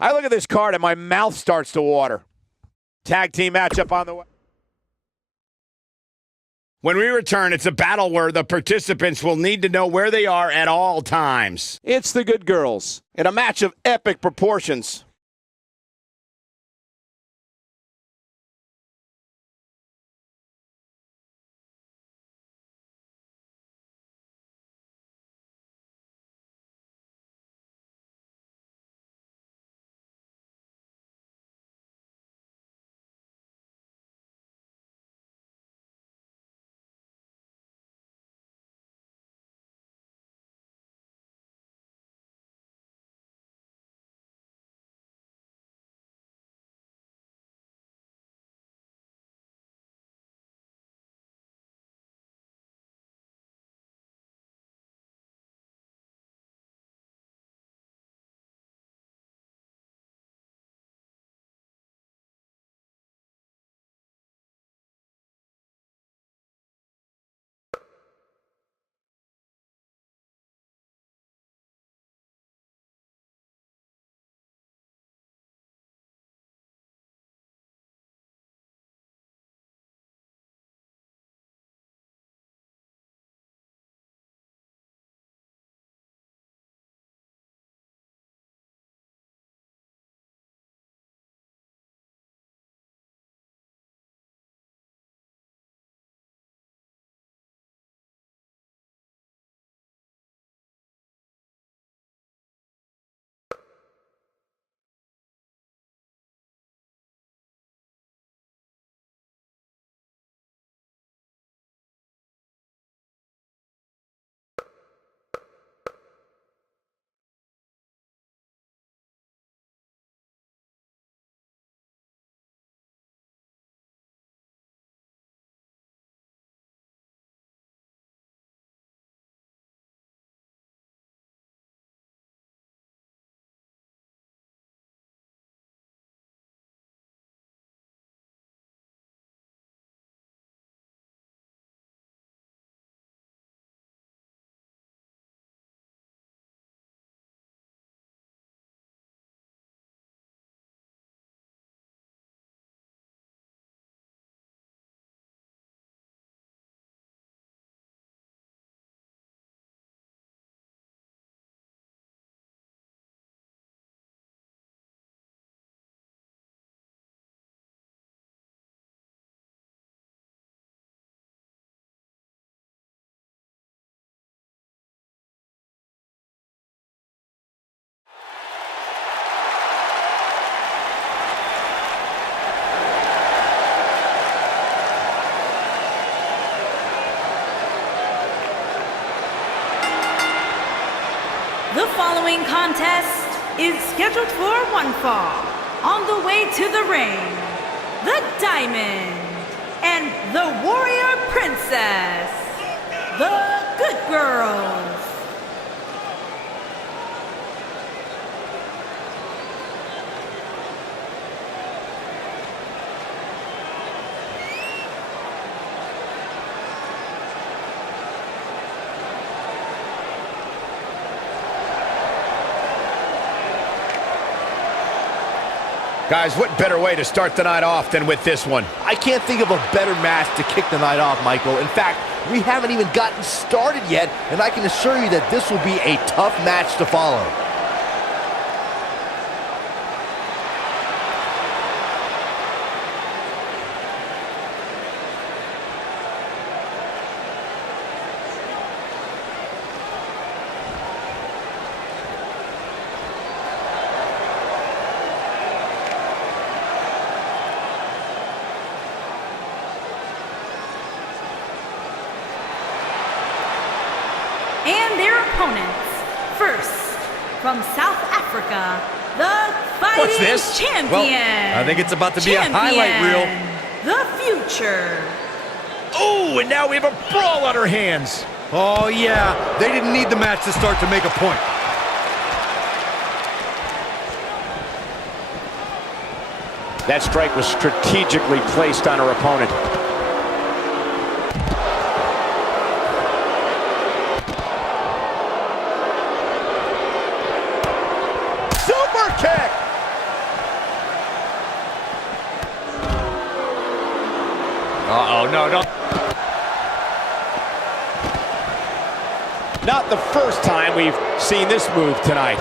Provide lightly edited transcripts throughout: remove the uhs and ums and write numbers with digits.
I look at this card and my mouth starts to water. Tag team matchup on the way. When we return, it's a battle where the participants will need to know where they are at all times. It's the Good Girls in a match of epic proportions. The following contest is scheduled for one fall. On the way to the ring, the Diamond and the Warrior Princess, the Good Girls. Guys, what better way to start the night off than with this one? I can't think of a better match to kick the night off, Michael. In fact, we haven't even gotten started yet, and I can assure you that this will be a tough match to follow. And their opponents, first, from South Africa, the What's Fighting this? Champion. Well, I think it's about to be a highlight reel. The Future. Oh, and now we have a brawl on our hands. Oh, yeah. They didn't need the match to start to make a point. That strike was strategically placed on her opponent. Super kick! Uh-oh, no, don't. Not the first time we've seen this move tonight.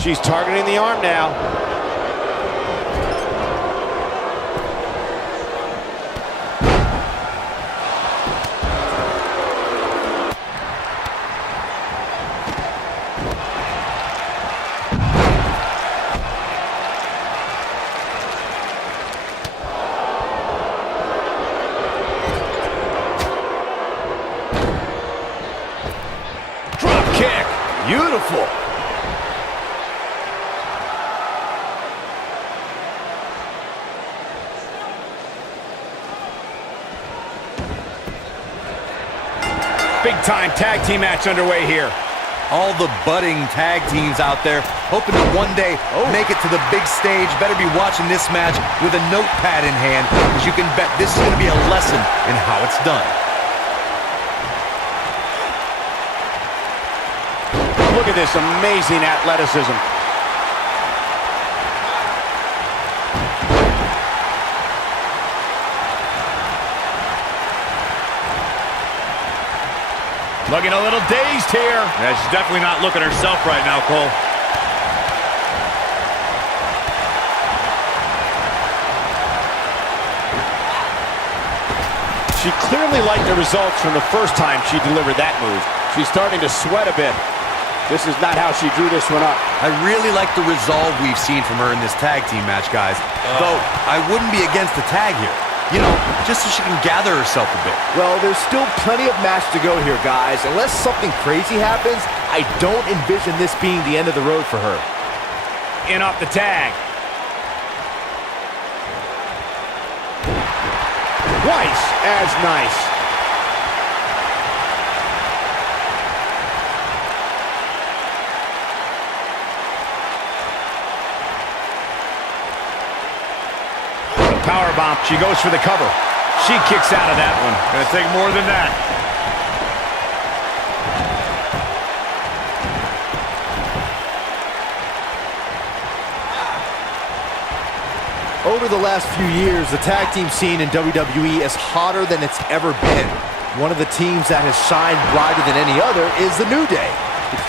She's targeting the arm now. Drop kick. Beautiful. Big-time tag team match underway here. All the budding tag teams out there hoping to one day make it to the big stage. Better be watching this match with a notepad in hand, because you can bet this is going to be a lesson in how it's done. Look at this amazing athleticism. Looking a little dazed here. Yeah, she's definitely not looking herself right now, Cole. She clearly liked the results from the first time she delivered that move. She's starting to sweat a bit. This is not how she drew this one up. I really like the resolve we've seen from her in this tag team match, guys. Though, I wouldn't be against the tag here. You know, just so she can gather herself a bit. Well, there's still plenty of match to go here, guys. Unless something crazy happens, I don't envision this being the end of the road for her. In off the tag. Twice as nice. Powerbomb. She goes for the cover. She kicks out of that one. Gonna take more than that. Over the last few years, the tag team scene in WWE is hotter than it's ever been. One of the teams that has shined brighter than any other is the New Day.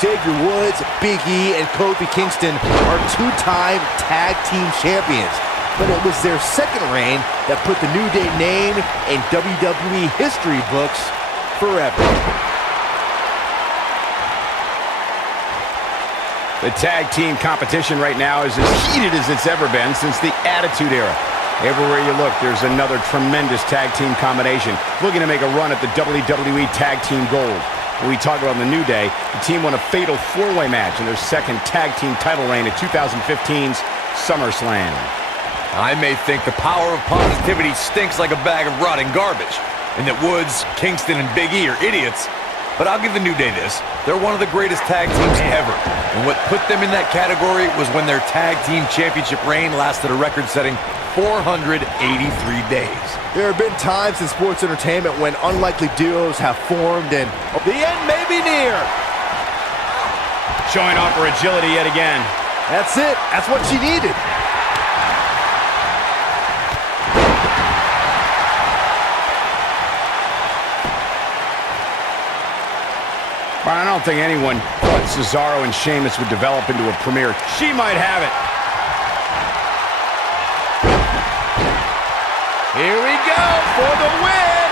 Xavier Woods, Big E, and Kofi Kingston are two-time tag team champions. But it was their second reign that put the New Day name in WWE history books forever. The tag team competition right now is as heated as it's ever been since the Attitude Era. Everywhere you look, there's another tremendous tag team combination looking to make a run at the WWE Tag Team Gold. When we talk about the New Day, the team won a fatal four-way match in their second tag team title reign at 2015's SummerSlam. I may think the power of positivity stinks like a bag of rotting garbage, and that Woods, Kingston, and Big E are idiots. But I'll give the New Day this. They're one of the greatest tag teams ever. And what put them in that category was when their tag team championship reign lasted a record-setting 483 days. There have been times in sports entertainment when unlikely duos have formed and the end may be near. Showing off her agility yet again. That's it. That's what she needed. I don't think anyone thought Cesaro and Sheamus would develop into a premier. She might have it. Here we go for the win.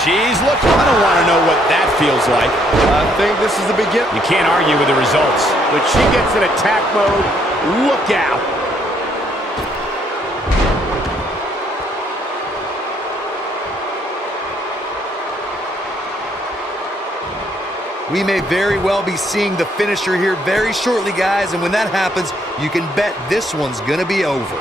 She's looking. I don't want to know what that feels like. I think this is the beginning. You can't argue with the results. When she gets in attack mode, look out. We may very well be seeing the finisher here very shortly, guys, and when that happens, you can bet this one's gonna be over.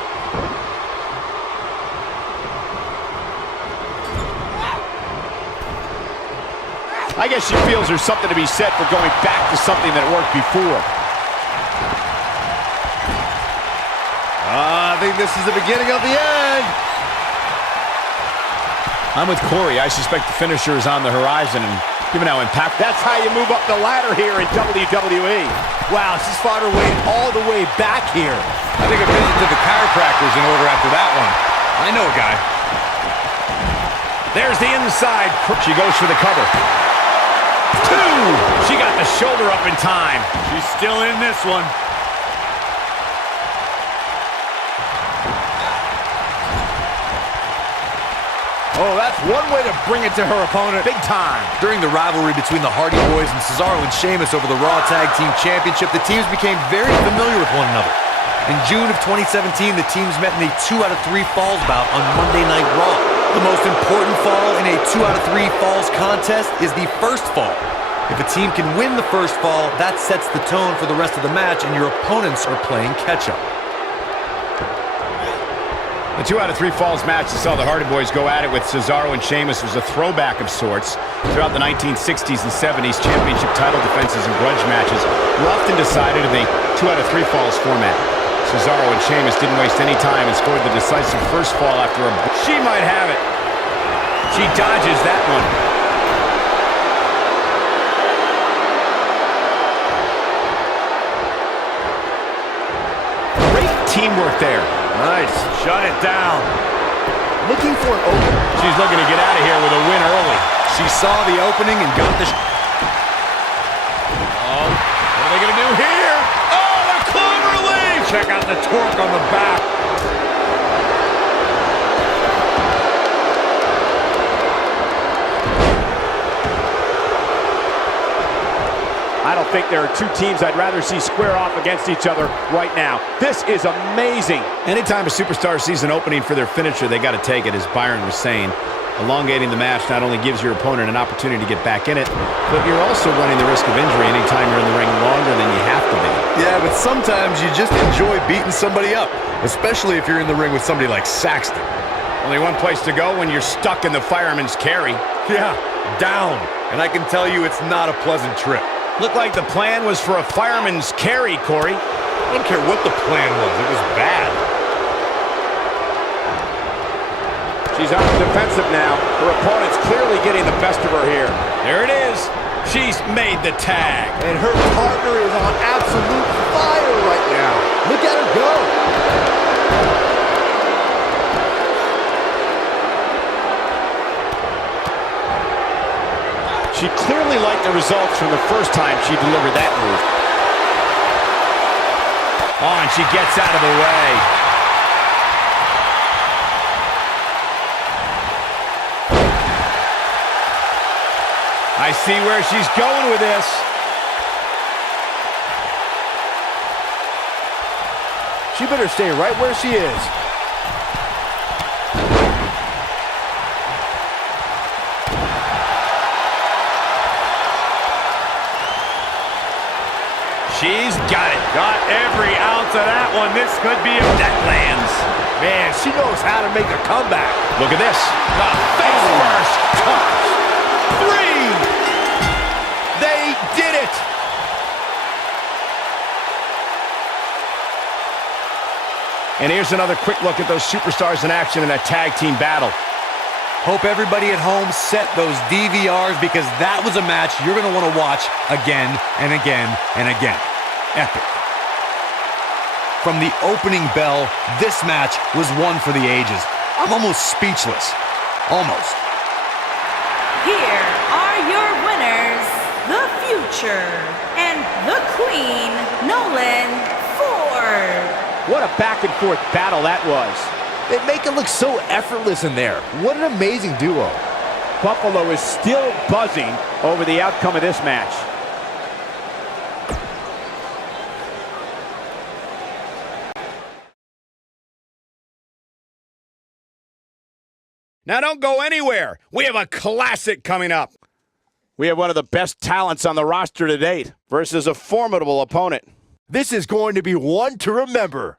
I guess she feels there's something to be said for going back to something that worked before. I think this is the beginning of the end. I'm with Corey. I suspect the finisher is on the horizon, and Given how impactful. That's how you move up the ladder here in WWE. Wow, she's fought her way all the way back here. I think a visit to the chiropractor's in order after that one. I know a guy. There's the inside. She goes for the cover. 2! She got the shoulder up in time. She's still in this one. Oh, that's one way to bring it to her opponent. Big time. During the rivalry between the Hardy Boys and Cesaro and Sheamus over the Raw Tag Team Championship, the teams became very familiar with one another. In June of 2017, the teams met in a 2 out of 3 falls bout on Monday Night Raw. The most important fall in a 2 out of 3 falls contest is the first fall. If a team can win the first fall, that sets the tone for the rest of the match, and your opponents are playing catch-up. The 2 out of 3 falls match that saw the Hardy Boys go at it with Cesaro and Sheamus was a throwback of sorts. Throughout the 1960s and 70s, championship title defenses and grudge matches were often decided in the 2 out of 3 falls format. Cesaro and Sheamus didn't waste any time and scored the decisive first fall after a... She might have it. She dodges that one. Great teamwork there. Nice. Shut it down. Looking for an opening. She's looking to get out of here with a win early. She saw the opening and got the... Oh, what are they going to do here? Oh, the clover leaf! Check out the torque on the back. I don't think there are two teams I'd rather see square off against each other right now. This is amazing. Anytime a superstar sees an opening for their finisher, they got to take it, as Byron was saying. Elongating the match not only gives your opponent an opportunity to get back in it, but you're also running the risk of injury anytime you're in the ring longer than you have to be. Yeah, but sometimes you just enjoy beating somebody up, especially if you're in the ring with somebody like Saxton. Only one place to go when you're stuck in the fireman's carry. Yeah, down. And I can tell you it's not a pleasant trip. Looked like the plan was for a fireman's carry, Corey. I don't care what the plan was. It was bad. She's on the defensive now. Her opponent's clearly getting the best of her here. There it is. She's made the tag. And her partner is on absolute fire right now. Look at her go. She clearly liked the results from the first time she delivered that move. Oh, and she gets out of the way. I see where she's going with this. She better stay right where she is. She's got it. Got every ounce of that one. This could be if that lands. Man, she knows how to make a comeback. Look at this. The face first touch. 3. They did it. And here's another quick look at those superstars in action in a tag team battle. Hope everybody at home set those DVRs, because that was a match you're going to want to watch again and again and again. Epic. From the opening bell, this match was one for the ages. I'm almost speechless. Almost. Here are your winners, the Future and the Queen, Nolan Ford. What a back and forth battle that was. They make it look so effortless in there. What an amazing duo. Buffalo is still buzzing over the outcome of this match. Now don't go anywhere. We have a classic coming up. We have one of the best talents on the roster to date versus a formidable opponent. This is going to be one to remember.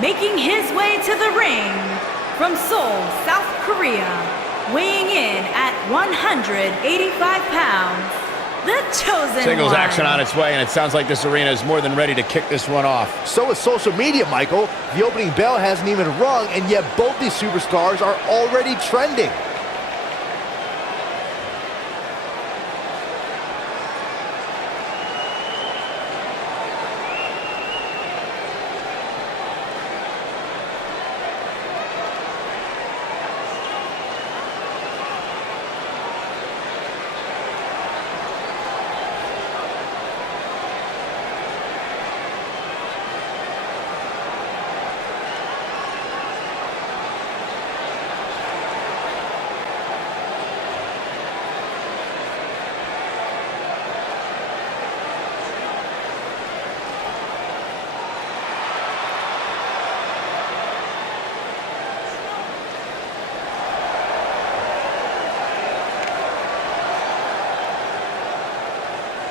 making his way to the ring from Seoul, South Korea, weighing in at 185 pounds, the Chosen Singles One. action on its way, and it sounds like this arena is more than ready to kick this one off. So is social media, Michael. The opening bell hasn't even rung, and yet both these superstars are already trending.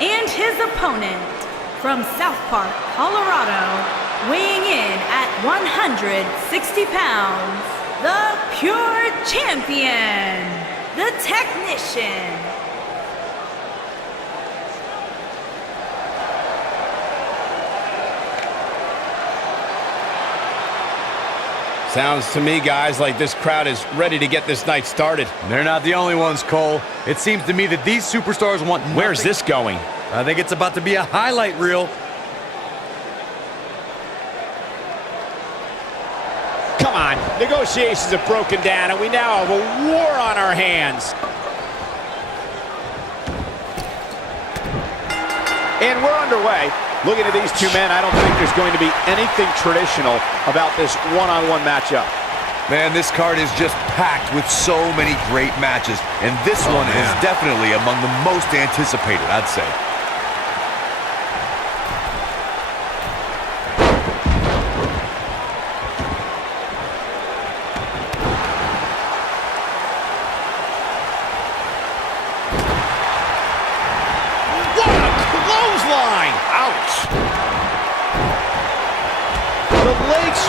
And his opponent from South Park, Colorado, weighing in at 160 pounds, the Pure Champion, the Technician. Sounds to me, guys, like this crowd is ready to get this night started. They're not the only ones, Cole. It seems to me that these superstars want nothing. Where's this going? I think it's about to be a highlight reel. Come on, negotiations have broken down, and we now have a war on our hands. And we're underway. Looking at these two men, I don't think there's going to be anything traditional about this one-on-one matchup. Man, this card is just packed with so many great matches, and this one is definitely among the most anticipated, I'd say.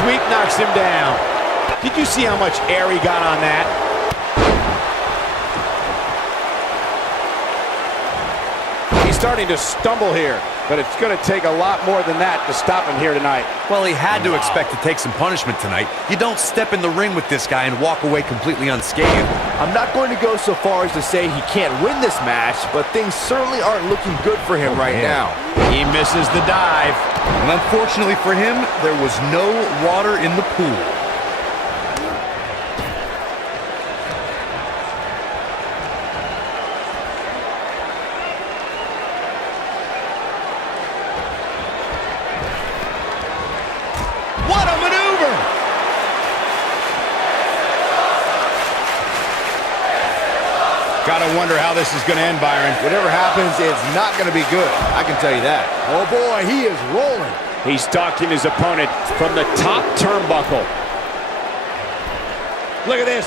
Sweep knocks him down. Did you see how much air he got on that? He's starting to stumble here, but it's going to take a lot more than that to stop him here tonight. Well, he had to expect to take some punishment tonight. You don't step in the ring with this guy and walk away completely unscathed. I'm not going to go so far as to say he can't win this match, but things certainly aren't looking good for him right now. He misses the dive. And unfortunately for him, there was no water in the pool. What a maneuver! Gotta wonder how this is gonna end, Byron. Whatever happens, it's not going to be good. I can tell you that. Oh boy, he is rolling. He's stalking his opponent from the top turnbuckle. Look at this.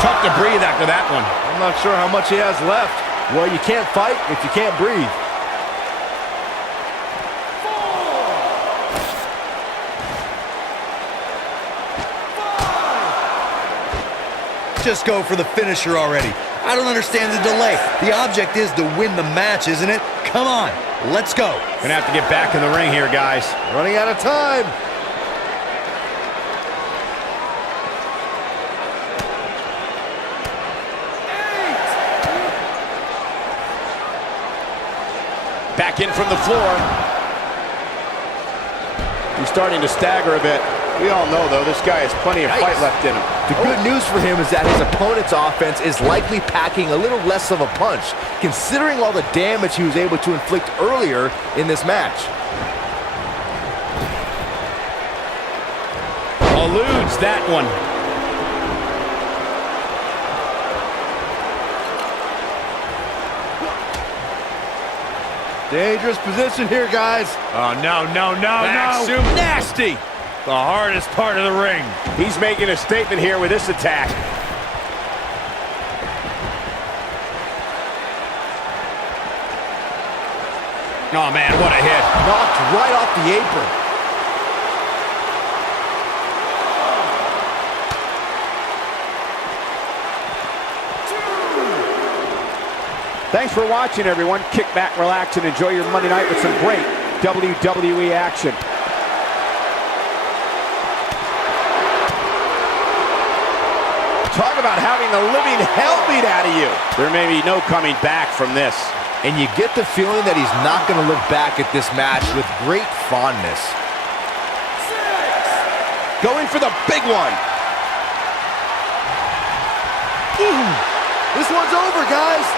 Tough to breathe after that one. I'm not sure how much he has left. Well, you can't fight if you can't breathe. Just go for the finisher already. I don't understand the delay. The object is to win the match, isn't it? Come on, let's go. Gonna have to get back in the ring here, guys. Running out of time. Back in from the floor. He's starting to stagger a bit. We all know, though, this guy has plenty of fight left in him. The good news for him is that his opponent's offense is likely packing a little less of a punch, considering all the damage he was able to inflict earlier in this match. Eludes that one. Dangerous position here, guys. Oh, no. Nasty. The hardest part of the ring. He's making a statement here with this attack. Oh, man, what a hit. Knocked right off the apron. Thanks for watching, everyone. Kick back, relax, and enjoy your Monday night with some great WWE action. Talk about having the living hell beat out of you. There may be no coming back from this. And you get the feeling that he's not going to look back at this match with great fondness. Going for the big one. Ooh, this one's over, guys.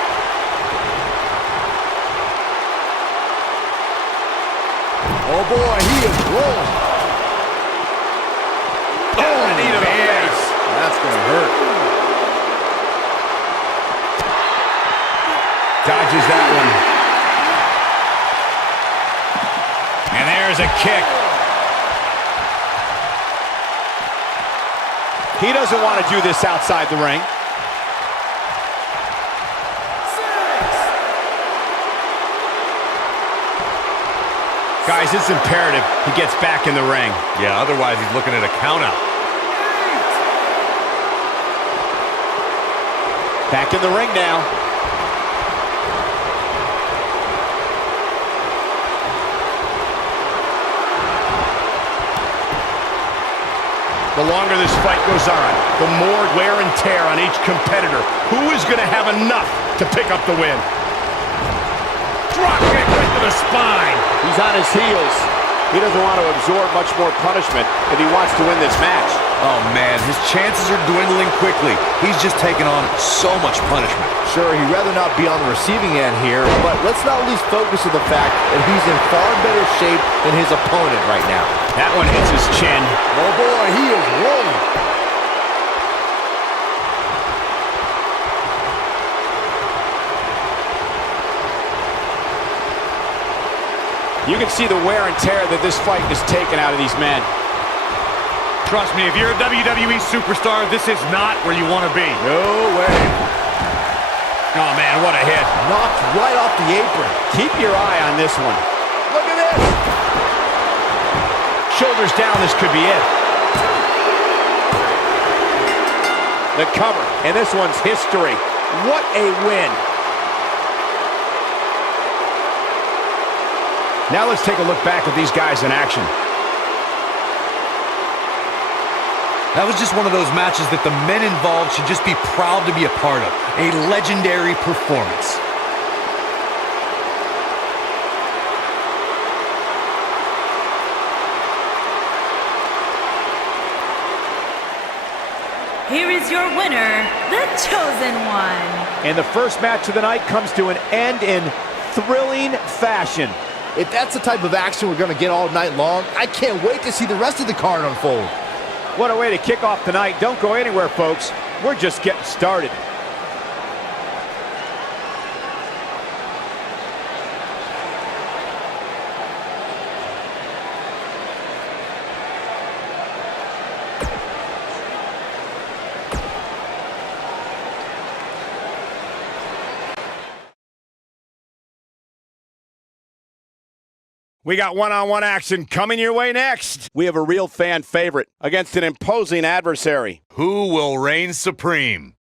Oh boy, he is rolling. Oh, knee to the face. That's going to hurt. Dodges that one. And there's a kick. He doesn't want to do this outside the ring. Guys, it's imperative he gets back in the ring. Yeah, otherwise he's looking at a countout. Back in the ring now. The longer this fight goes on, the more wear and tear on each competitor. Who is going to have enough to pick up the win? Drop kick right to the spine. He's on his heels. He doesn't want to absorb much more punishment if he wants to win this match. Oh, man, his chances are dwindling quickly. He's just taking on so much punishment. Sure, he'd rather not be on the receiving end here, but let's not lose focus of the fact that he's in far better shape than his opponent right now. That one hits his chin. Oh boy, he is rolling. You can see the wear and tear that this fight has taken out of these men. Trust me, if you're a WWE superstar, this is not where you want to be. No way. Oh, man, what a hit. Knocked right off the apron. Keep your eye on this one. Look at this. Shoulders down, this could be it. The cover, and this one's history. What a win. Now let's take a look back at these guys in action. That was just one of those matches that the men involved should just be proud to be a part of. A legendary performance. Here is your winner, the Chosen One. And the first match of the night comes to an end in thrilling fashion. If that's the type of action we're going to get all night long, I can't wait to see the rest of the card unfold. What a way to kick off the night. Don't go anywhere, folks. We're just getting started. We got one-on-one action coming your way next. We have a real fan favorite against an imposing adversary. Who will reign supreme?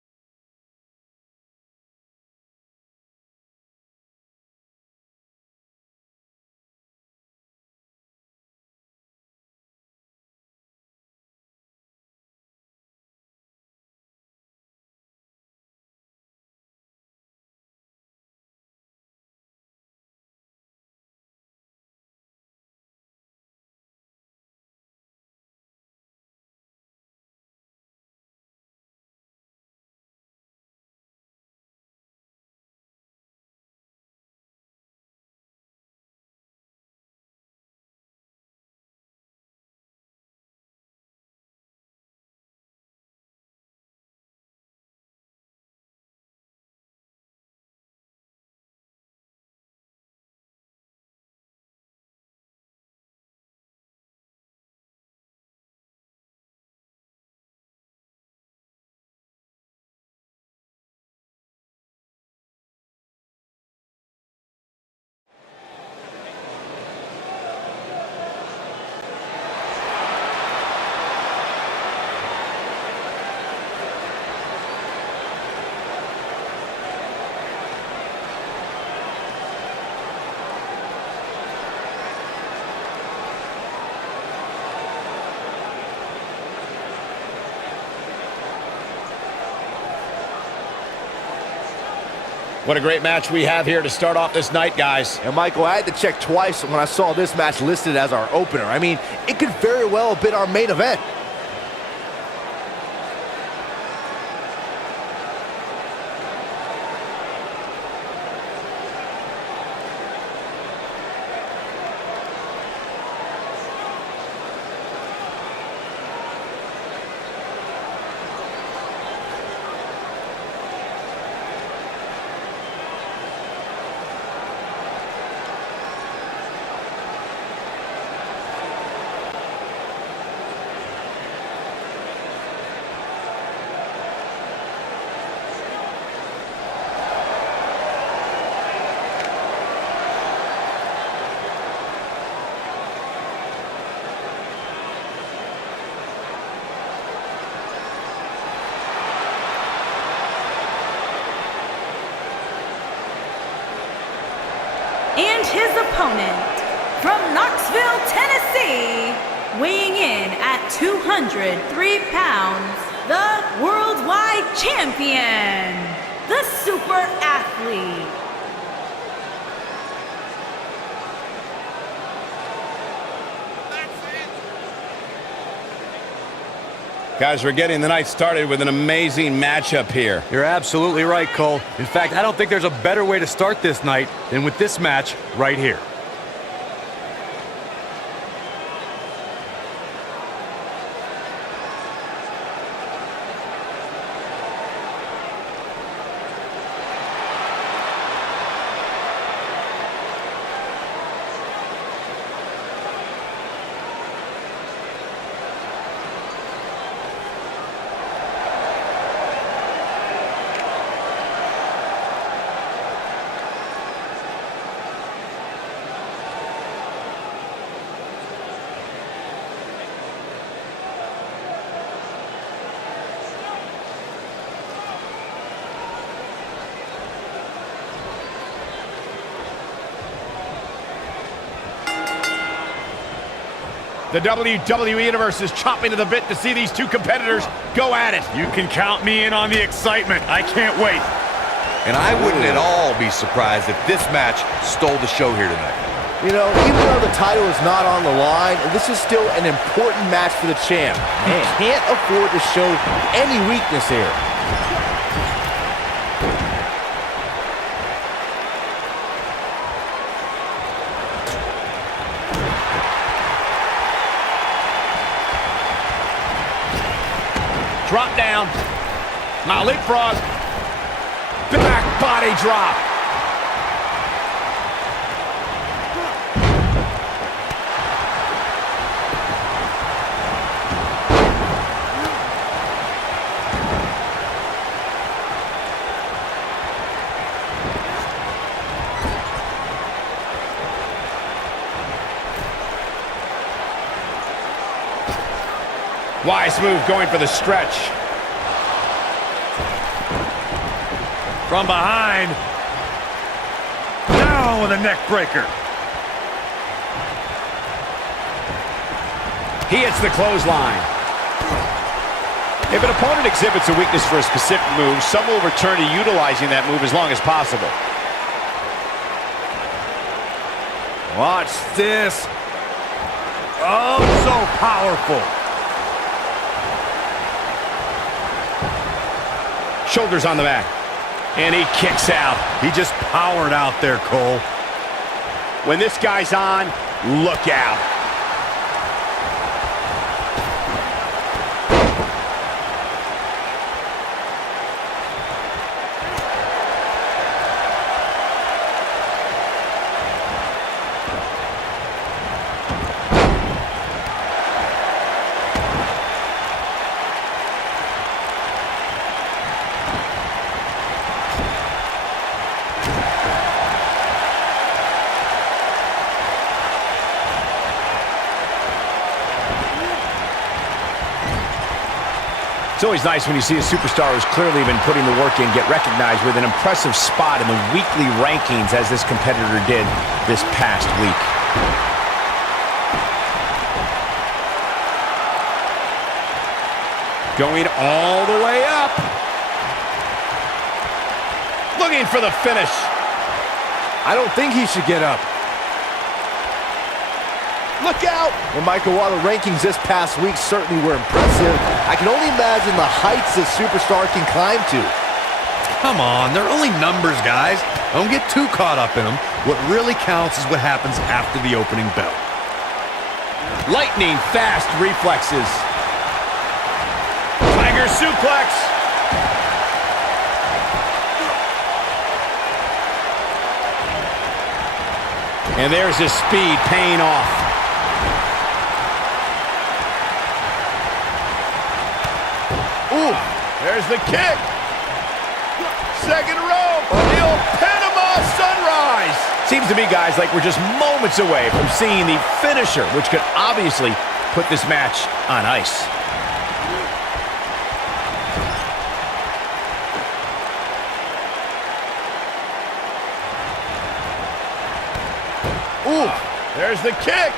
What a great match we have here to start off this night, guys. And Michael, I had to check twice when I saw this match listed as our opener. I mean, it could very well have been our main event. And his opponent, from Knoxville, Tennessee, weighing in at 203 pounds, the worldwide champion, the super athlete. Guys, we're getting the night started with an amazing matchup here. You're absolutely right, Cole. In fact, I don't think there's a better way to start this night than with this match right here. The WWE Universe is chomping to the bit to see these two competitors go at it. You can count me in on the excitement. I can't wait. And I wouldn't at all be surprised if this match stole the show here tonight. You know, even though the title is not on the line, this is still an important match for the champ. You can't afford to show any weakness here. Drop down. Now leapfrog. Back body drop. Wise move going for the stretch. From behind. Down with a neck breaker. He hits the clothesline. If an opponent exhibits a weakness for a specific move, some will return to utilizing that move as long as possible. Watch this. Oh, so powerful. Shoulders on the mat. And he kicks out. He just powered out there, Cole. When this guy's on, look out. It's always nice when you see a superstar who's clearly been putting the work in get recognized with an impressive spot in the weekly rankings as this competitor did this past week. Going all the way up. looking for the finish. I don't think he should get up. Look out! Well, Michael, while the rankings this past week certainly were impressive, I can only imagine the heights this superstar can climb to. Come on, they're only numbers, guys. Don't get too caught up in them. What really counts is what happens after the opening bell. Lightning fast reflexes. Tiger suplex. And there's his speed paying off. Ooh, there's the kick. Second rope, the old Panama Sunrise. Seems to me, guys, like we're just moments away from seeing the finisher, which could obviously put this match on ice. Ooh, there's the kick.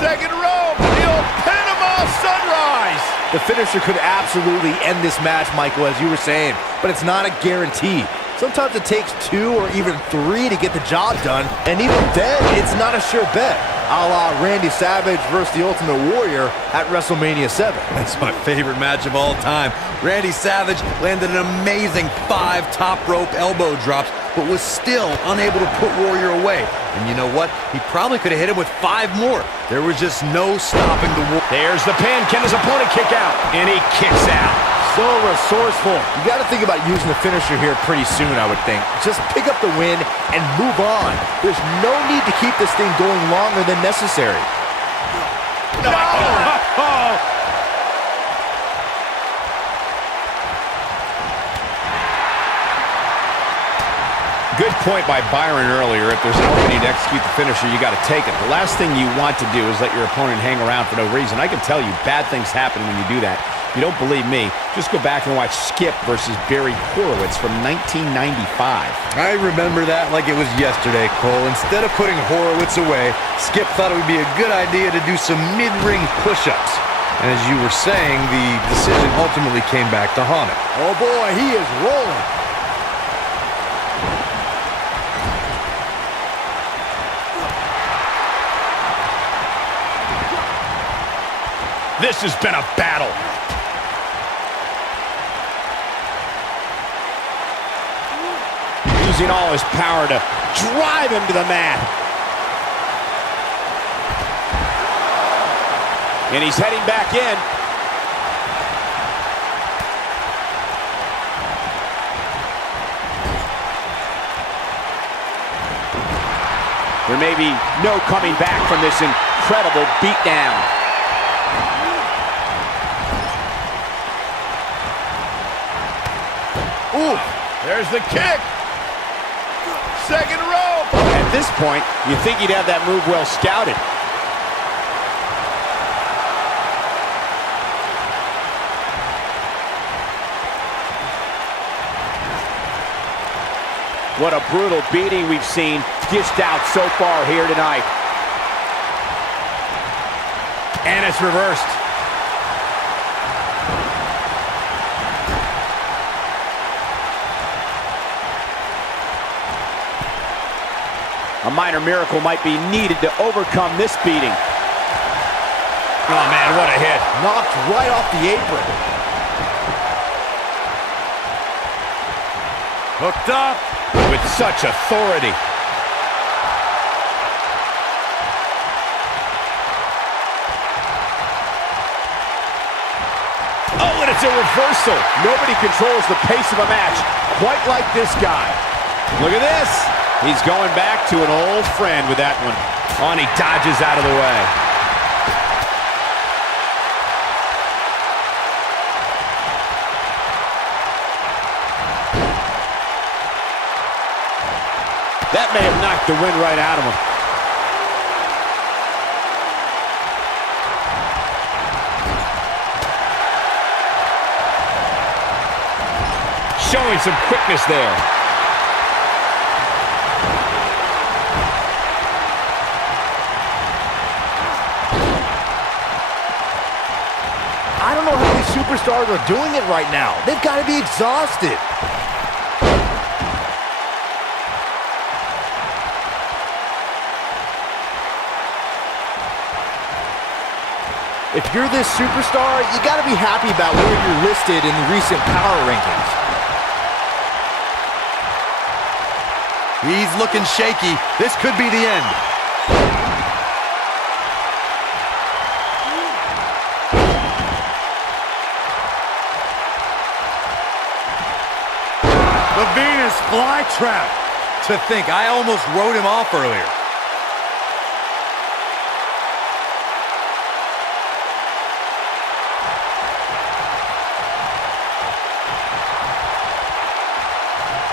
Second rope, the old Panama Sunrise. The finisher could absolutely end this match, Michael, as you were saying, but it's not a guarantee. Sometimes it takes 2 or even 3 to get the job done, and even then, it's not a sure bet, a la Randy Savage versus the Ultimate Warrior at WrestleMania 7. That's my favorite match of all time. Randy Savage landed an amazing 5 top rope elbow drops, but was still unable to put Warrior away. And you know what? He probably could have hit him with 5 more. There was just no stopping the Warrior. There's the pin. Can his opponent kick out? And he kicks out. So resourceful. You got to think about using the finisher here pretty soon, I would think. Just pick up the win and move on. There's no need to keep this thing going longer than necessary. No! Good point by Byron earlier. If there's an opening to execute the finisher, you got to take it. The last thing you want to do is let your opponent hang around for no reason. I can tell you, bad things happen when you do that. If you don't believe me, just go back and watch Skip versus Barry Horowitz from 1995. I remember that like it was yesterday, Cole. Instead of putting Horowitz away, Skip thought it would be a good idea to do some mid-ring push-ups. And as you were saying, the decision ultimately came back to haunt him. Oh boy, he is rolling. This has been a battle. Using all his power to drive him to the mat. And he's heading back in. There may be no coming back from this incredible beatdown. Ooh, there's the kick. Second rope. At this point, you think he'd have that move well scouted. What a brutal beating we've seen dished out so far here tonight. And it's reversed. A minor miracle might be needed to overcome this beating. Oh, man, what a hit. Knocked right off the apron. Hooked up with such authority. Oh, and it's a reversal. Nobody controls the pace of a match quite like this guy. Look at this. He's going back to an old friend with that one. Oh, and he dodges out of the way. That may have knocked the wind right out of him. Showing some quickness there. I don't know how these superstars are doing it right now. They've got to be exhausted. If you're this superstar, you gotta be happy about where you're listed in the recent power rankings. He's looking shaky. This could be the end. The Venus flytrap. To think, I almost wrote him off earlier.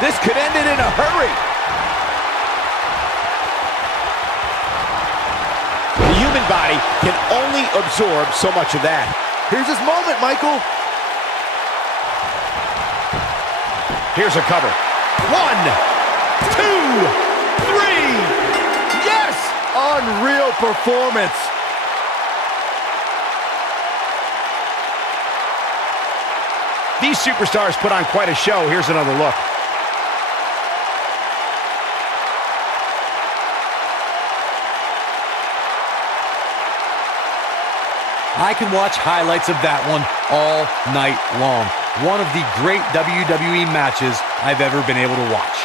This could end it in a hurry. The human body can only absorb so much of that. Here's his moment, Michael. Here's a cover. 1, 2, 3. Yes! Unreal performance. These superstars put on quite a show. Here's another look. I can watch highlights of that one all night long. One of the great WWE matches I've ever been able to watch.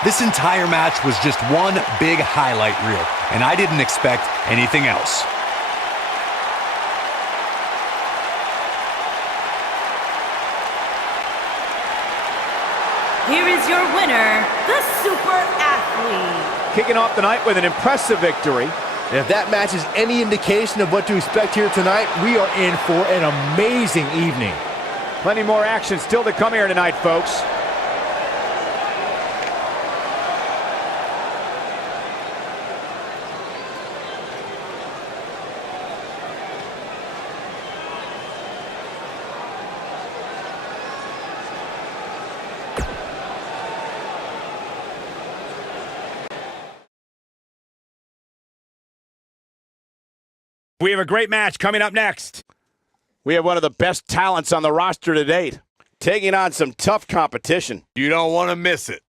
This entire match was just one big highlight reel, and I didn't expect anything else. Here is your winner, the Super Athlete. Kicking off the night with an impressive victory. And if that match is any indication of what to expect here tonight, we are in for an amazing evening. Plenty more action still to come here tonight, folks. We have a great match coming up next. We have one of the best talents on the roster to date, taking on some tough competition. You don't want to miss it.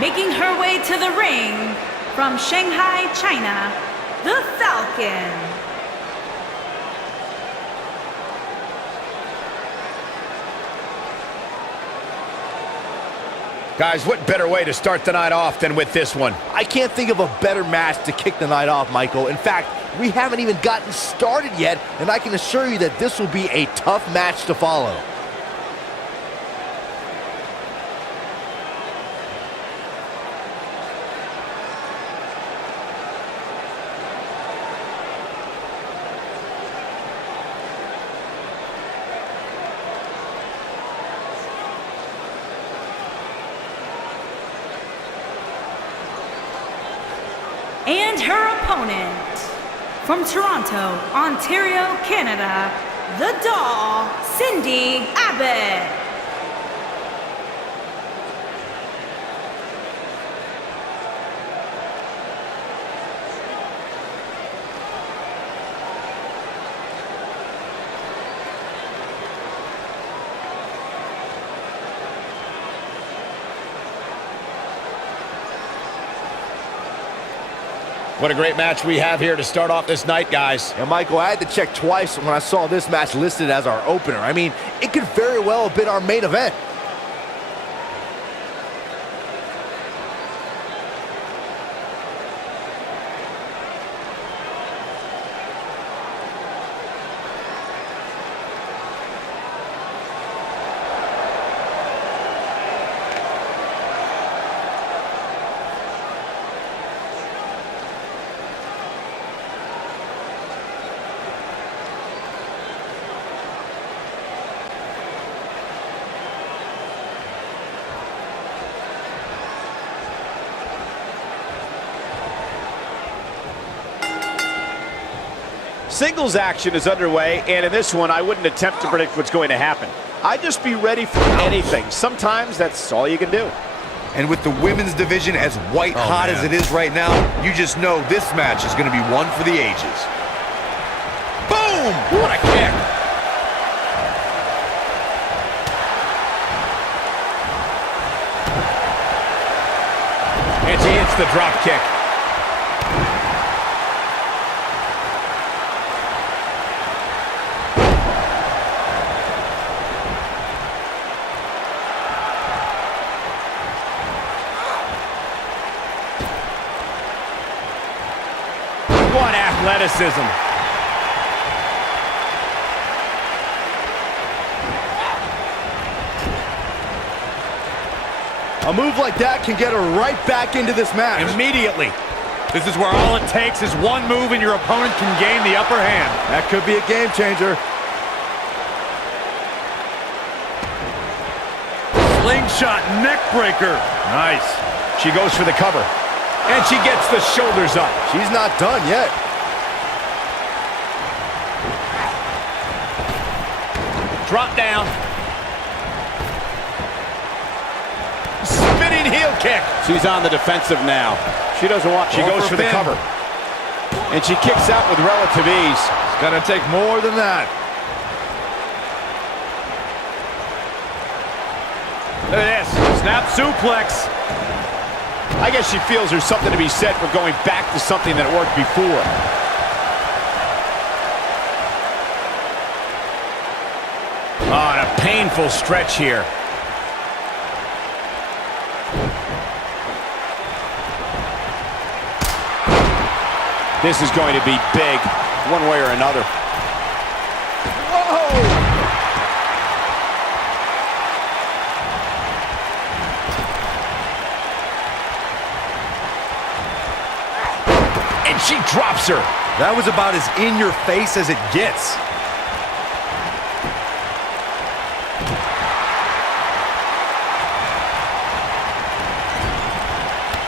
Making her way to the ring from Shanghai, China, the Falcon. Guys, what better way to start the night off than with this one? I can't think of a better match to kick the night off, Michael. In fact, we haven't even gotten started yet, and I can assure you that this will be a tough match to follow. And her opponent, from Toronto, Ontario, Canada, the Doll, Cindy Abbott. What a great match we have here to start off this night, guys. And Michael, I had to check twice when I saw this match listed as our opener. I mean, it could very well have been our main event. Singles action is underway, and in this one, I wouldn't attempt to predict what's going to happen. I'd just be ready for anything. Sometimes that's all you can do. And with the women's division as white hot as it is right now, you just know this match is going to be one for the ages. Boom! What a kick! And she hits the drop kick. What athleticism. A move like that can get her right back into this match. Immediately. This is where all it takes is one move and your opponent can gain the upper hand. That could be a game changer. Slingshot neck breaker. Nice. She goes for the cover. And she gets the shoulders up. She's not done yet. Drop down. Spinning heel kick. She's on the defensive now. She doesn't want. She goes for the cover. And she kicks out with relative ease. It's gonna take more than that. Look at this. Snap suplex. I guess she feels there's something to be said for going back to something that worked before. Oh, and a painful stretch here. This is going to be big, one way or another. Whoa! And she drops her. That was about as in your face as it gets.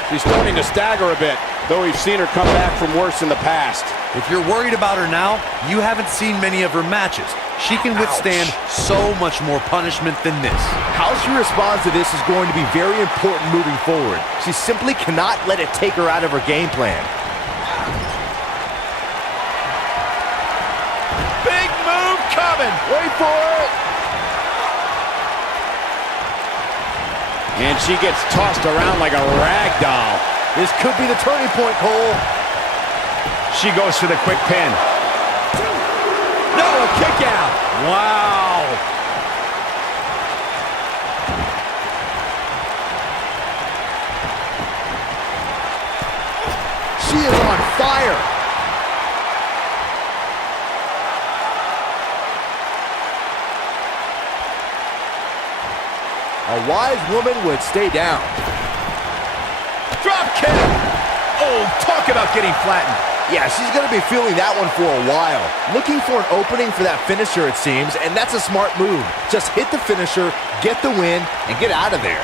She's starting to stagger a bit, though we've seen her come back from worse in the past. If you're worried about her now, you haven't seen many of her matches. She can withstand so much more punishment than this. How she responds to this is going to be very important moving forward. She simply cannot let it take her out of her game plan. Big move coming. Wait for it. And she gets tossed around like a rag doll. This could be the turning point, Cole. She goes for the quick pin. No, a kick out. Wow. She is on fire. A wise woman would stay down. Drop kick. Oh, talk about getting flattened. Yeah, she's going to be feeling that one for a while. Looking for an opening for that finisher, it seems, and that's a smart move. Just hit the finisher, get the win, and get out of there.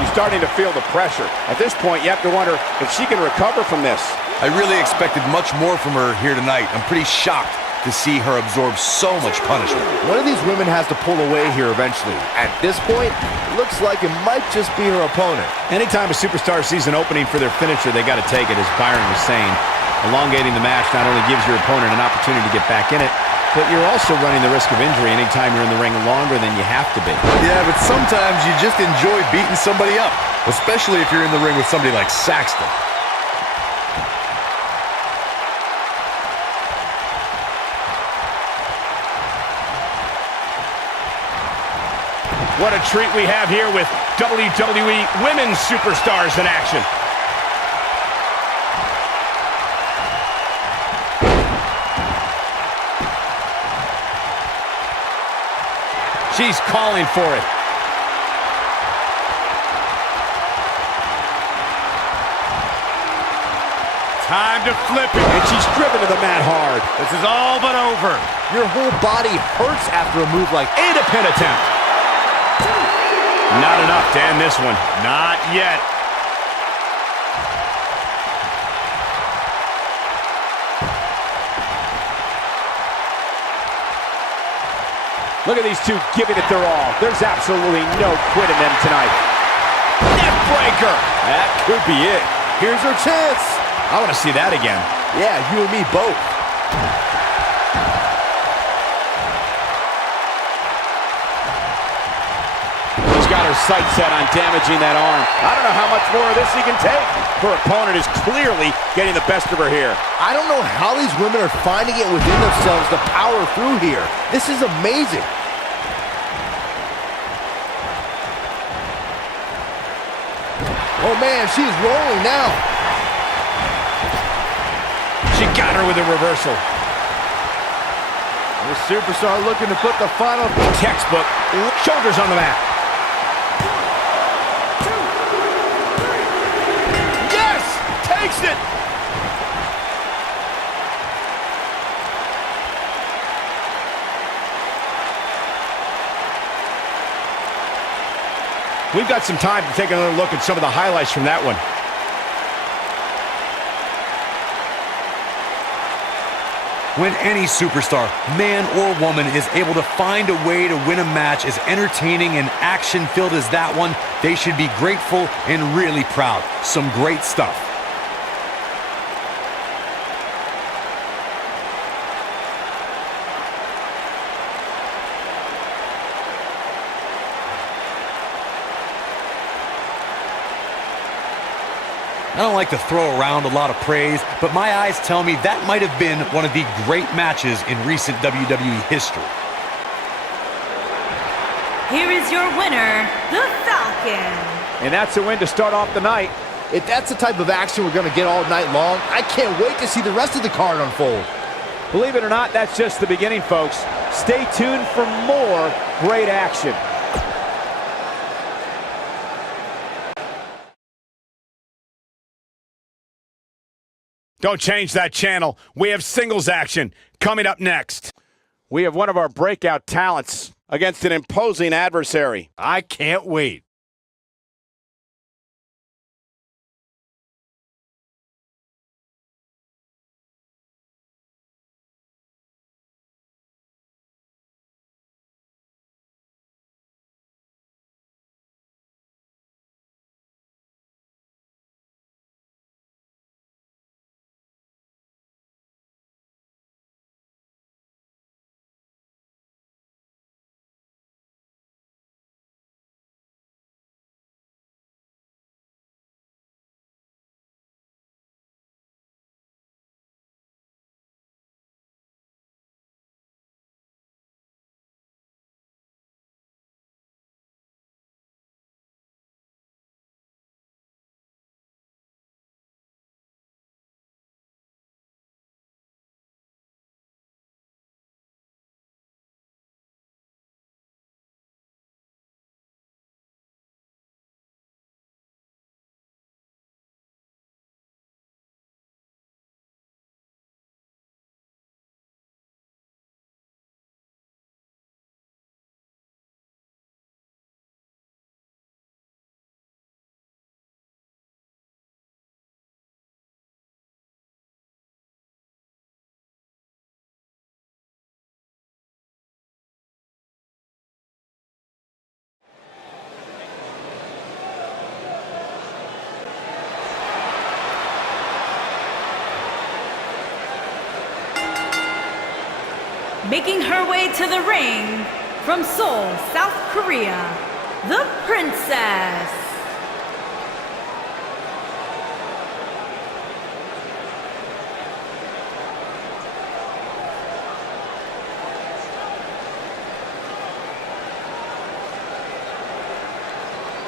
She's starting to feel the pressure. At this point, you have to wonder if she can recover from this. I really expected much more from her here tonight. I'm pretty shocked to see her absorb so much punishment. One of these women has to pull away here eventually. At this point, it looks like it might just be her opponent. Anytime a superstar sees an opening for their finisher, they got to take it, as Byron was saying. Elongating the match not only gives your opponent an opportunity to get back in it, but you're also running the risk of injury anytime you're in the ring longer than you have to be. Yeah, but sometimes you just enjoy beating somebody up, especially if you're in the ring with somebody like Saxton. What a treat we have here with WWE Women's Superstars in action. She's calling for it. Time to flip it. And she's driven to the mat hard. This is all but over. Your whole body hurts after a move like And a pin attempt. Not enough to end this one. Not yet. Look at these two giving it their all. There's absolutely no quit in them tonight. Neck breaker. that could be it. Here's her chance. I want to see that again. Yeah, you and me both. He's got her sights set on damaging that arm. I don't know how much more of this he can take. Her opponent is clearly getting the best of her here. I don't know how these women are finding it within themselves to power through here. This is amazing. Oh man, she's rolling now. She got her with a reversal. The superstar looking to put the final Textbook. Shoulders on the mat. Yes! Takes it! We've got some time to take another look at some of the highlights from that one. When any superstar, man or woman, is able to find a way to win a match as entertaining and action-filled as that one, they should be grateful and really proud. Some great stuff. I don't like to throw around a lot of praise, but my eyes tell me that might have been one of the great matches in recent WWE history. Here is your winner, the Falcon. And that's a win to start off the night. If that's the type of action we're going to get all night long, I can't wait to see the rest of the card unfold. Believe it or not, that's just the beginning, folks. Stay tuned for more great action. Don't change that channel. We have singles action coming up next. We have one of our breakout talents against an imposing adversary. I can't wait. Making her way to the ring from Seoul, South Korea, the Princess.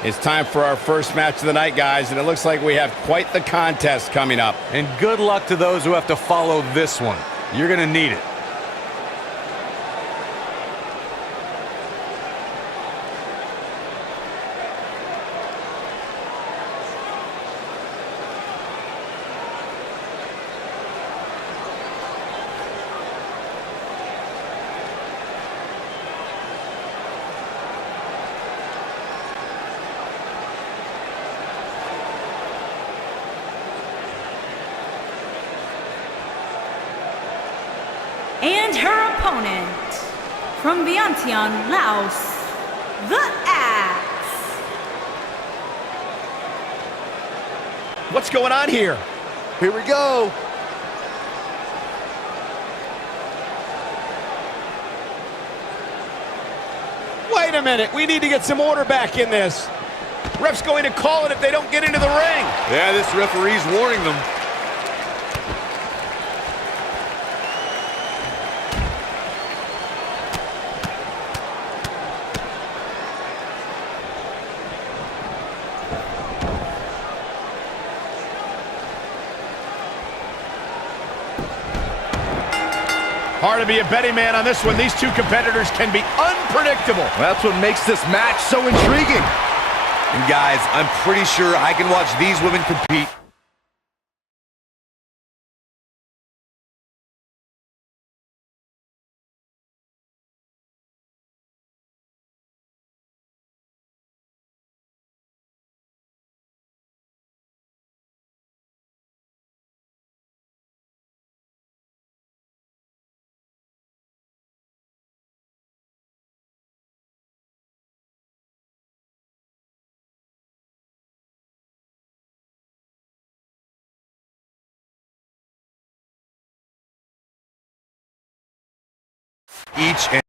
It's time for our first match of the night, guys, and it looks like we have quite the contest coming up. And good luck to those who have to follow this one. You're going to need it. And her opponent, from Vientiane, Laos, the Axe. What's going on here? Here we go. Wait a minute. We need to get some order back in this. Ref's going to call it if they don't get into the ring. Yeah, this referee's warning them. Hard to be a betting man on this one. These two competitors can be unpredictable. That's what makes this match so intriguing. And guys, I'm pretty sure I can watch these women compete. Each and